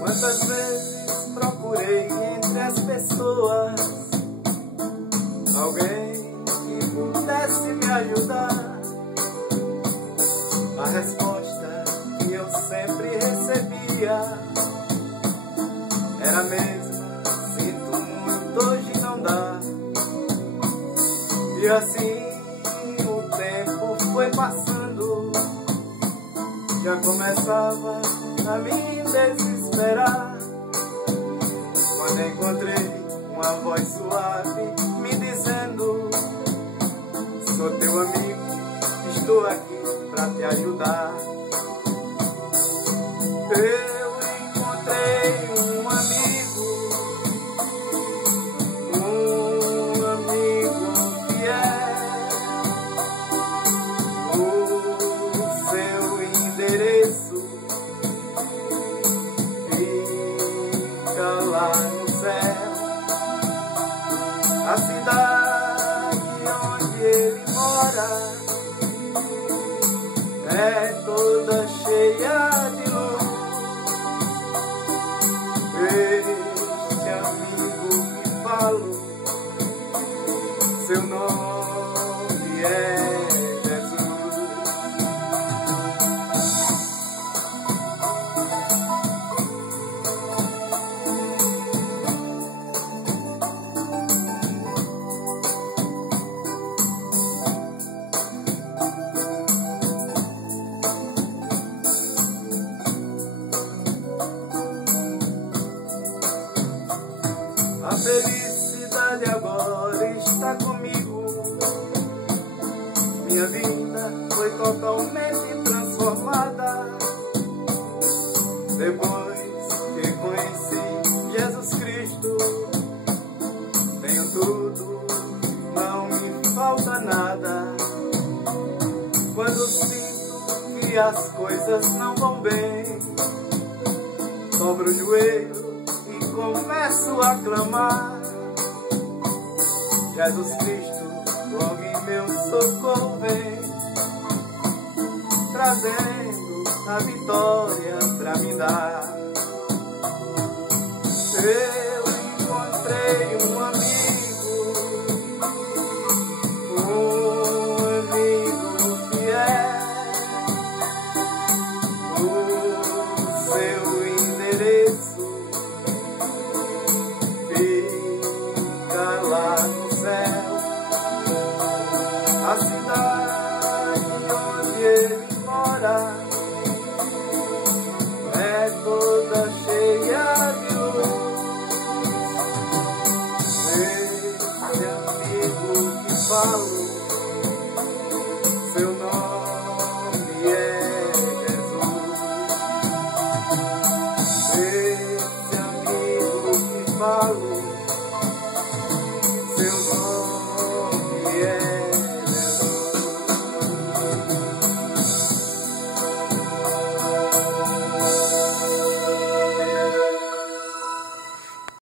Quantas vezes procurei entre as pessoas alguém que pudesse me ajudar. A resposta que eu sempre recebia era a mesma: sinto muito, hoje não dá. E assim o tempo foi passando, já começava a me desesperar, quando encontrei uma voz suave me dizendo: sou teu amigo, estou aqui pra te ajudar. Eu encontrei um amigo fiel. O seu endereço fica lá no céu. A cidade onde ele mora é toda cheia de luz. Esse amigo que falo, seu nome é Jesus. A felicidade agora está comigo. Minha vida foi totalmente transformada depois que conheci Jesus Cristo. Tenho tudo, não me falta nada. Quando sinto que as coisas não vão bem, dobro o joelho e começo a clamar: Jesus Cristo, logo em meu socorro vem, trazendo a vitória pra me dar.